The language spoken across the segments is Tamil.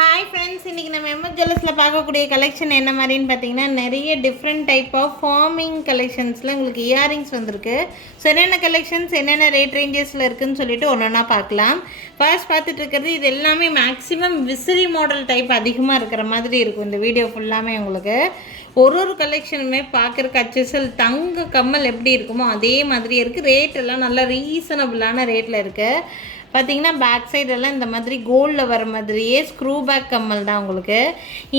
ஹாய் ஃப்ரெண்ட்ஸ், இன்றைக்கி நம்ம எம்எஸ் ஜுவல்லர்ஸில் பார்க்கக்கூடிய கலெக்ஷன் என்ன மாதிரின்னு பார்த்தீங்கன்னா, நிறைய டிஃப்ரெண்ட் டைப் ஆஃப் ஃபார்மிங் கலெக்ஷன்ஸில் உங்களுக்கு இயரிங்ஸ் வந்திருக்கு. ஸோ என்னென்ன கலெக்ஷன்ஸ் என்னென்ன ரேட் ரேஞ்சஸில் இருக்குதுன்னு சொல்லிட்டு ஒன்று ஒன்றா பார்க்கலாம். ஃபர்ஸ்ட் பார்த்துட்டு இருக்கிறது இது எல்லாமே மேக்ஸிமம் விசிறி மாடல் டைப் அதிகமாக இருக்கிற மாதிரி இருக்கும். இந்த வீடியோ ஃபுல்லாமே உங்களுக்கு ஒரு கலெக்ஷனுமே பார்க்குறக்கு HSL தங்க கம்மல் எப்படி இருக்குமோ அதே மாதிரி இருக்குது. ரேட் எல்லாம் நல்லா ரீசனபிளான ரேட்டில் இருக்குது. பார்த்தீங்கன்னா பேக் சைடெல்லாம் இந்த மாதிரி கோல்டில் வர மாதிரியே ஸ்க்ரூ பேக் கம்மல் தான் உங்களுக்கு.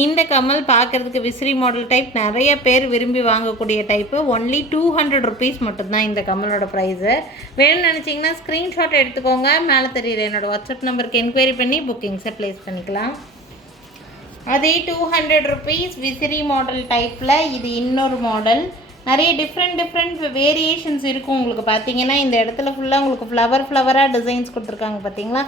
இந்த கம்மல் பார்க்குறதுக்கு விசிறி மாடல் டைப் நிறைய பேர் விரும்பி வாங்கக்கூடிய டைப்பு. ஒன்லி 200 ருபீஸ் மட்டும்தான் இந்த கம்மலோட ப்ரைஸு. வேணும்னு நினச்சிங்கன்னா ஸ்க்ரீன்ஷாட் எடுத்துக்கோங்க. மேலே தெரியுற என்னோடய வாட்ஸ்அப் நம்பருக்கு என்கொயரி பண்ணி புக்கிங்ஸை ப்ளேஸ் பண்ணிக்கலாம். அதே 200 ருபீஸ் விசிறி மாடல் டைப்பில் இது இன்னொரு மாடல். நிறைய டிஃப்ரெண்ட் வேரியேஷன்ஸ் இருக்கும். உங்களுக்கு பார்த்தீங்கன்னா இந்த இடத்துல ஃபுல்லாக உங்களுக்கு ஃப்ளவராக டிசைன்ஸ் கொடுத்துருக்காங்க பார்த்தீங்களா,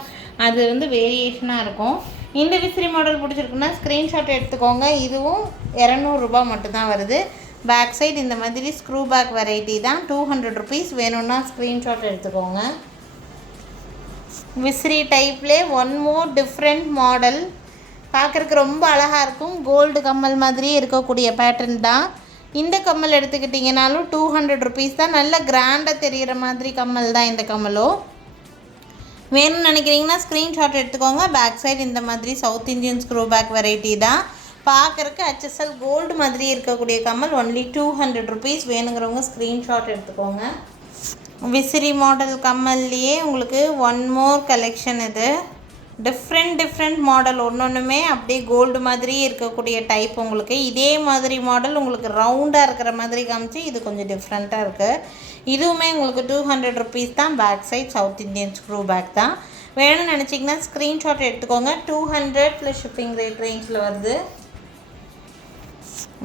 அது வந்து வேரியேஷனாக இருக்கும். இந்த விசிறி மாடல் பிடிச்சிருக்குன்னா ஸ்க்ரீன்ஷாட் எடுத்துக்கோங்க. இதுவும் 200 ரூபாய் மட்டும்தான் வருது. பேக் சைடு இந்த மாதிரி ஸ்க்ரூ பேக் வெரைட்டி தான். 200 ருபீஸ். வேணும்னா ஸ்க்ரீன்ஷாட் எடுத்துக்கோங்க. விசிறி டைப்லேயே ஒன் மோர் டிஃப்ரெண்ட் மாடல். பார்க்குறதுக்கு ரொம்ப அழகாக இருக்கும். கோல்டு கம்மல் மாதிரியே இருக்கக்கூடிய பேட்டர்ன் தான். இந்த கம்மல் எடுத்துக்கிட்டிங்கனாலும் 200 ருபீஸ் தான். நல்ல கிராண்டாக தெரிகிற மாதிரி கம்மல் தான் இந்த கம்மலோ. வேணும்னு நினைக்கிறீங்கன்னா ஸ்க்ரீன்ஷாட் எடுத்துக்கோங்க. பேக் சைடு இந்த மாதிரி South Indian screw back variety தான். பார்க்குறக்கு HSL கோல்டு மாதிரி இருக்கக்கூடிய கம்மல். Only 200 rupees. வேணுங்கிறவங்க ஸ்க்ரீன்ஷாட் எடுத்துக்கோங்க. விசிறி மாடல் கம்மல்லையே உங்களுக்கு ஒன் மோர் கலெக்ஷன். இது டிஃப்ரெண்ட் மாடல். ஒன்றுமே அப்படியே கோல்டு மாதிரி இருக்கக்கூடிய டைப். உங்களுக்கு இதே மாதிரி மாடல் உங்களுக்கு ரவுண்டாக இருக்கிற மாதிரி காமிச்சு இது கொஞ்சம் டிஃப்ரெண்ட்டாக இருக்குது. இதுவுமே உங்களுக்கு 200 ருபீஸ் தான். Back side South Indian screw back தான். வேணும்னு நினச்சிங்கன்னா ஸ்க்ரீன்ஷாட் எடுத்துக்கோங்க. 200 ப்ளஸ் ஷிப்பிங் ரேட் ரேஞ்சில் வருது.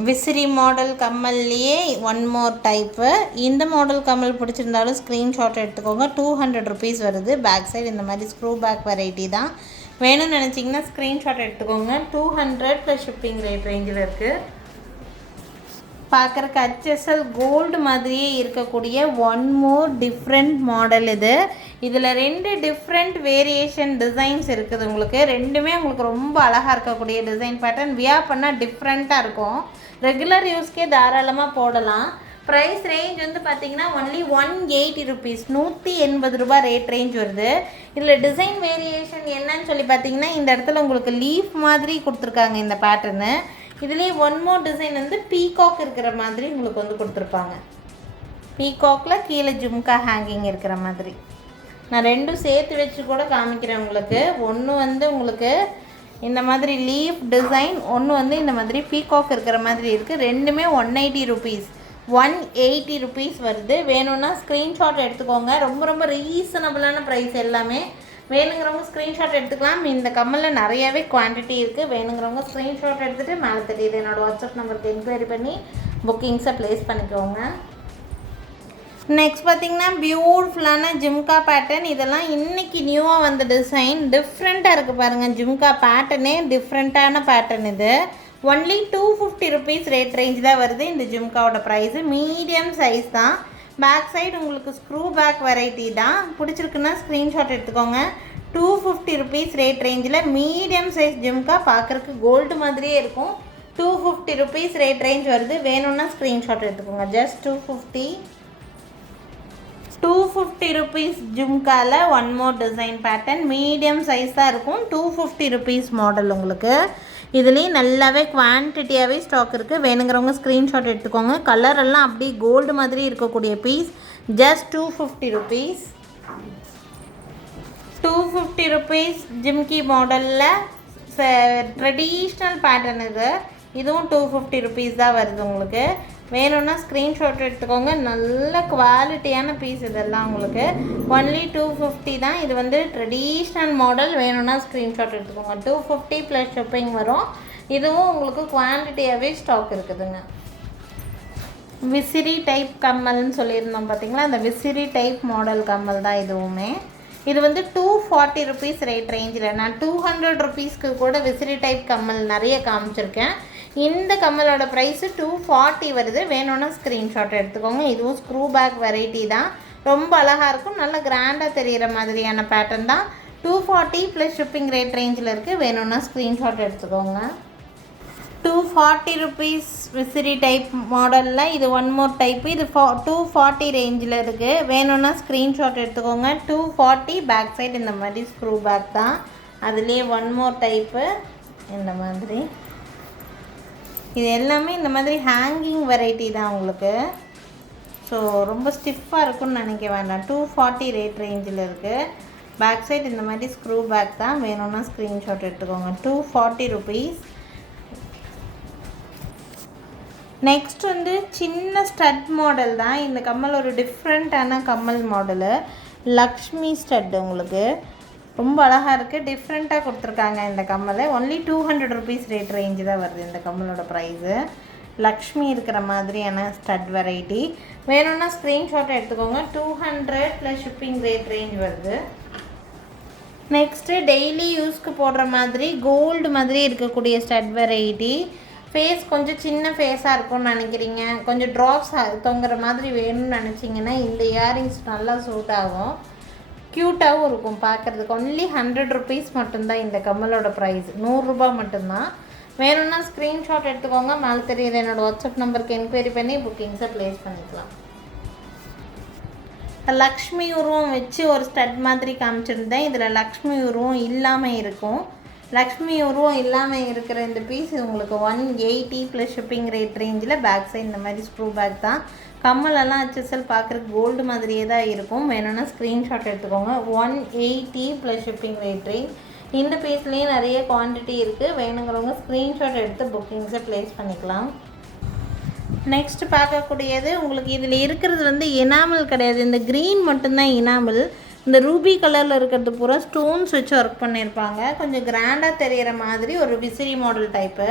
விசிறி மாடல் கம்மல்லையே ஒன் மோர் டைப்பு. இந்த மாடல் கம்மல் பிடிச்சிருந்தாலும் ஸ்க்ரீன்ஷாட் எடுத்துக்கோங்க. 200 ருபீஸ் வருது. பேக் சைடு இந்த மாதிரி ஸ்க்ரூ பேக் வெரைட்டி தான். வேணும்னு நினச்சிங்கன்னா ஸ்க்ரீன்ஷாட் எடுத்துக்கோங்க. 200 ப்ளஸ் ஷிப்பிங் ரேட் ரேஞ்சில் இருக்குது. பார்க்குறக்கு HSL கோல்டு மாதிரியே இருக்கக்கூடிய ஒன் மோர் டிஃப்ரெண்ட் மாடல் இது. இதில் 2 டிஃப்ரெண்ட் வேரியேஷன் டிசைன்ஸ் இருக்குது உங்களுக்கு. ரெண்டுமே உங்களுக்கு ரொம்ப அழகாக இருக்கக்கூடிய டிசைன் பேட்டர்ன். வியர் பண்ணால் டிஃப்ரெண்ட்டாக இருக்கும். ரெகுலர் யூஸ்க்கே தாராளமாக போடலாம். ப்ரைஸ் ரேஞ்ச் வந்து பார்த்திங்கன்னா ஒன்லி 180 ருபீஸ். 180 ரூபா ரேட் ரேஞ்ச் வருது. இதில் டிசைன் வேரியேஷன் என்னன்னு சொல்லி பார்த்தீங்கன்னா இந்த இடத்துல உங்களுக்கு லீஃப் மாதிரி கொடுத்துருக்காங்க இந்த பேட்டர்னு. இதுலேயே ஒன் மோர் டிசைன் வந்து பீகாக் இருக்கிற மாதிரி உங்களுக்கு வந்து கொடுத்துருப்பாங்க. பீகாக்கில் கீழே ஜும்கா ஹேங்கிங் இருக்கிற மாதிரி. நான் ரெண்டும் சேர்த்து வச்சு கூட காமிக்கிறேன் உங்களுக்கு. ஒன்று வந்து உங்களுக்கு இந்த மாதிரி லீஃப் டிசைன், ஒன்று வந்து இந்த மாதிரி பீகாக் இருக்கிற மாதிரி இருக்குது. ரெண்டுமே 180 ருபீஸ். 180 ருபீஸ் வருது. வேணும்னா ஸ்க்ரீன்ஷாட் எடுத்துக்கோங்க. ரொம்ப ரீசனபிளான ப்ரைஸ் எல்லாமே. வேணுங்கிறவங்க ஸ்க்ரீன்ஷாட் எடுத்துக்கலாம். இந்த கம்மலில் நிறையாவே குவான்டிட்டி இருக்குது. வேணுங்கிறவங்க ஸ்க்ரீன்ஷாட் எடுத்துகிட்டு மேலே தெரியுது என்னோடய வாட்ஸ்அப் நம்பருக்கு என்கொயரி பண்ணி புக்கிங்ஸை ப்ளேஸ் பண்ணிக்கோங்க. நெக்ஸ்ட் பார்த்திங்கன்னா பியூட்டிஃபுல்லான ஜிம்கா பேட்டர்ன். இதெல்லாம் இன்றைக்கி நியூவாக வந்த டிசைன். டிஃப்ரெண்ட்டாக இருக்குது பாருங்கள். ஜிம்கா பேட்டர்னே டிஃப்ரெண்ட்டான பேட்டர்ன் இது. ஒன்லி 250 ருபீஸ் ரேட் ரேஞ்ச் தான் வருது. இந்த ஜிம்காவோட ப்ரைஸு மீடியம் சைஸ் தான். பேக் சைடு உங்களுக்கு ஸ்க்ரூ பேக் வெரைட்டி தான். பிடிச்சிருக்குன்னா ஸ்க்ரீன்ஷாட் எடுத்துக்கோங்க. 250 ருபீஸ் ரேட் ரேஞ்சில் மீடியம் சைஸ் ஜிம்கா. பார்க்குறக்கு கோல்டு மாதிரியே இருக்கும். 250 ருபீஸ் ரேட் ரேஞ்ச் வருது. வேணும்னா ஸ்க்ரீன்ஷாட் எடுத்துக்கோங்க. ஜஸ்ட் 250 ருபீஸ் ஜும்காவில் one more design pattern. Medium size தான் இருக்கும். 250 ருபீஸ் மாடல் உங்களுக்கு. இதுலேயும் நல்லாவே குவான்டிட்டியாகவே ஸ்டாக் இருக்குது. வேணுங்கிறவங்க ஸ்க்ரீன்ஷாட் எடுத்துக்கோங்க. கலர் எல்லாம் அப்படியே கோல்டு மாதிரி இருக்கக்கூடிய piece. Just 250 rupees. 250 rupees jhumki மாடலில் ட்ரெடிஷ்னல் பேட்டர்ன் இது. இதுவும் 250 ருபீஸ் தான் வருது உங்களுக்கு. வேணும்னா ஸ்க்ரீன்ஷாட் எடுத்துக்கோங்க. நல்ல குவாலிட்டியான பீஸ் இதெல்லாம் உங்களுக்கு. ஒன்லி 250 தான். இது வந்து ட்ரெடிஷ்னல் மாடல். வேணும்னா ஸ்க்ரீன்ஷாட் எடுத்துக்கோங்க. 250 ப்ளஸ் ஷிப்பிங் வரும். இதுவும் உங்களுக்கு குவான்டிட்டியாகவே ஸ்டாக் இருக்குதுங்க. விசிறி டைப் கம்மல்னு சொல்லியிருந்தோம் பார்த்தீங்களா, அந்த விசிறி டைப் மாடல் கம்மல் தான் இதுவுமே. இது வந்து 240 ருபீஸ் ரேட் ரேஞ்சில். நான் 200 ருபீஸ்க்கு கூட விசிறி டைப் கம்மல் நிறைய காமிச்சிருக்கேன். இந்த கம்மலோட ப்ரைஸு 240 வருது. வேணும்னா ஸ்க்ரீன்ஷாட் எடுத்துக்கோங்க. இதுவும் ஸ்க்ரூ பேக் வெரைட்டி தான். ரொம்ப அழகாக இருக்கும். நல்ல கிராண்டாக தெரிகிற மாதிரியான பேட்டர்ன் தான். 240 ப்ளஸ் ஷிப்பிங் ரேட் ரேஞ்சில் இருக்குது. வேணும்னா ஸ்க்ரீன்ஷாட் எடுத்துக்கோங்க. 240 ருபீஸ் விசிறி டைப் மாடலில் இது ஒன் மோர் டைப்பு. இது 240 ரேஞ்சில் இருக்குது. வேணும்னா ஸ்க்ரீன்ஷாட் எடுத்துக்கோங்க. 240 பேக் சைடு இந்த மாதிரி ஸ்க்ரூ பேக் தான். அதுலேயே ஒன் மோர் டைப்பு இந்த மாதிரி. இது எல்லாமே இந்த மாதிரி ஹேங்கிங் வெரைட்டி தான் உங்களுக்கு. ஸோ ரொம்ப ஸ்டிஃபாக இருக்குன்னு நினைக்க வேண்டாம். 240 ரேட் ரேஞ்சில் இருக்குது. பேக் சைடு இந்த மாதிரி ஸ்க்ரூ பேக் தான். வேணும்னா ஸ்க்ரீன்ஷாட் எடுத்துக்கோங்க. 240 ருபீஸ். நெக்ஸ்ட் வந்து சின்ன ஸ்டட் மாடல் தான். இந்த கம்மல் ஒரு டிஃப்ரெண்ட்டான கம்மல் மாடலு. லக்ஷ்மி ஸ்டட் உங்களுக்கு ரொம்ப அழகாக இருக்குது. டிஃப்ரெண்ட்டாக கொடுத்துருக்காங்க இந்த கம்மல். ஒன்லி 200 ருபீஸ் ரேட் ரேஞ்சு தான் வருது இந்த கம்மலோட ப்ரைஸு. லக்ஷ்மி இருக்கிற மாதிரியான ஸ்டட் வெரைட்டி. வேணும்னா ஸ்க்ரீன்ஷாட் எடுத்துக்கோங்க. 200 ப்ளஸ் ஷிப்பிங் ரேட் ரேஞ்ச் வருது. நெக்ஸ்ட்டு டெய்லி யூஸ்க்கு போடுற மாதிரி கோல்டு மாதிரி இருக்கக்கூடிய ஸ்டட் வெரைட்டி. ஃபேஸ் கொஞ்சம் சின்ன ஃபேஸாக இருக்கும்னு நினைக்கிறீங்க, கொஞ்சம் ட்ராப்ஸ் தொங்குற மாதிரி வேணும்னு நினச்சிங்கன்னா இந்த இயரிங்ஸ் நல்லா சூட் ஆகும். க்யூட்டாகவும் இருக்கும் பார்க்குறதுக்கு. ஒன்லி 100 ருபீஸ் மட்டும்தான் இந்த கம்மலோட ப்ரைஸ். 100 ரூபா மட்டும்தான். வேணும்னா ஸ்க்ரீன்ஷாட் எடுத்துக்கோங்க. மேலே தெரியுற என்னோடய வாட்ஸ்அப் நம்பருக்கு என்கொயரி பண்ணி புக்கிங்ஸை ப்ளேஸ் பண்ணிக்கலாம். லக்ஷ்மி உருவம் வச்சு ஒரு ஸ்டட் மாதிரி காமிச்சிருந்தேன். இதில் லக்ஷ்மி உருவம் இல்லாமல் இருக்கும். லக்ஷ்மி உருவம் இல்லாமல் இருக்கிற இந்த பீஸ் உங்களுக்கு 180 ப்ளஸ் ஷிப்பிங் ரேட் ரேஞ்சில். பேக் சைடு இந்த மாதிரி ஸ்க்ரூ பேக் தான். கம்மலெல்லாம் HSL பார்க்குறதுக்கு கோல்டு மாதிரியே தான் இருக்கும். வேணும்னா ஸ்க்ரீன்ஷாட் எடுத்துக்கோங்க. 180 ப்ளஸ் ஷிப்பிங் ரேட் ரேஞ்ச். இந்த பீஸ்லேயே நிறைய குவான்டிட்டி இருக்குது. வேணுங்கிறவங்க ஸ்க்ரீன்ஷாட் எடுத்து புக்கிங்ஸை ப்ளேஸ் பண்ணிக்கலாம். நெக்ஸ்ட் பார்க்கக்கூடியது உங்களுக்கு இதில் இருக்கிறது வந்து எனாமல் கிடையாது. இந்த க்ரீன் மட்டும்தான் எனாமல். இந்த ரூபி கலரில் இருக்கிறது பூரா ஸ்டோன்ஸ் வச்சு ஒர்க் பண்ணியிருப்பாங்க. கொஞ்சம் கிராண்டாக தெரிகிற மாதிரி ஒரு விசிறி மாடல் டைப்பு.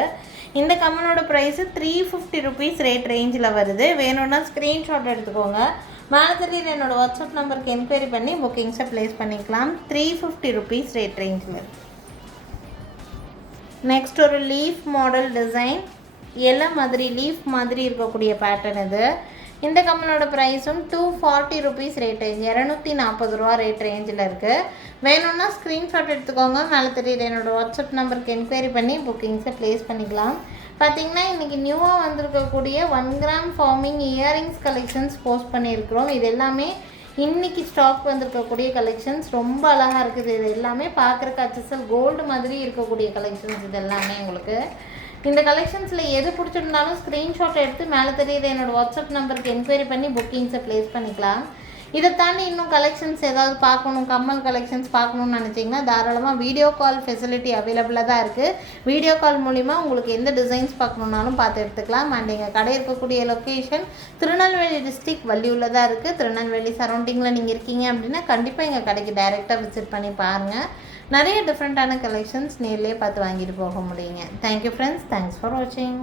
இந்த கம்மலோட ப்ரைஸு 350 ருபீஸ் ரேட் ரேஞ்சில் வருது. வேணும்னா ஸ்க்ரீன்ஷாட் எடுத்துக்கோங்க. மேலே தெரியுற என்னோடய வாட்ஸ்அப் நம்பருக்கு என்கொயரி பண்ணி புக்கிங்ஸை ப்ளேஸ் பண்ணிக்கலாம். 350 ருபீஸ் ரேட் ரேஞ்சில். நெக்ஸ்ட் ஒரு லீஃப் மாடல் டிசைன். இலை மாதிரி லீஃப் மாதிரி இருக்கக்கூடிய பேட்டர்ன் இது. இந்த கம்மலோட ப்ரைஸும் 240 ருபீஸ் ரேட் ரேஞ்ச். 240 ரூபா ரேட் ரேஞ்சில் இருக்குது. வேணும்னா ஸ்க்ரீன்ஷாட் எடுத்துக்கோங்க. மேலே தெரியுற என்னோடய வாட்ஸ்அப் நம்பருக்கு என்கொயரி பண்ணி புக்கிங்ஸை ப்ளேஸ் பண்ணிக்கலாம். பார்த்திங்கன்னா இன்றைக்கி நியூவாக வந்திருக்கக்கூடிய 1 gram farming earrings collections post பண்ணியிருக்கிறோம். இது எல்லாமே இன்றைக்கி ஸ்டாக் வந்திருக்கக்கூடிய கலெக்ஷன்ஸ். ரொம்ப அழகாக இருக்குது. இது எல்லாமே பார்க்குறக்கு HSL கோல்டு மாதிரி இருக்கக்கூடிய கலெக்ஷன்ஸ். இது எல்லாமே உங்களுக்கு இந்த கலெக்ஷன்ஸில் எது பிடிச்சிருந்தாலும் ஸ்க்ரீன்ஷாட் எடுத்து மேலே தெரியுற என்னோடய வாட்ஸ்அப் நம்பருக்கு என்கொயரி பண்ணி புக்கிங்ஸை ப்ளேஸ் பண்ணிக்கலாம். இதை தாண்டி இன்னும் கலெக்ஷன்ஸ் ஏதாவது பார்க்கணும், கம்மல் கலெக்ஷன்ஸ் பார்க்கணுன்னு நினச்சிங்கன்னா தாராளமாக வீடியோ கால் ஃபெசிலிட்டி அவைலபிளாக தான் இருக்குது. வீடியோ கால் மூலிமா உங்களுக்கு எந்த டிசைன்ஸ் பார்க்கணுன்னாலும் பார்த்து எடுத்துக்கலாம். அண்ட் எங்கள் கடை இருக்கக்கூடிய லொக்கேஷன் திருநெல்வேலி டிஸ்ட்ரிக்ட் வள்ளியூரில் தான் இருக்குது. திருநெல்வேலி சரௌண்டிங்கில் நீங்கள் இருக்கீங்க அப்படின்னா கண்டிப்பாக எங்கள் கடைக்கு டைரெக்டாக விசிட் பண்ணி பாருங்கள். நிறைய டிஃப்ரெண்ட்டான கலெக்ஷன்ஸ் நேர்லேயே பார்த்து வாங்கிட்டு போக முடியுங்க. Thank you friends. தேங்க்ஸ் ஃபார் வாட்சிங்.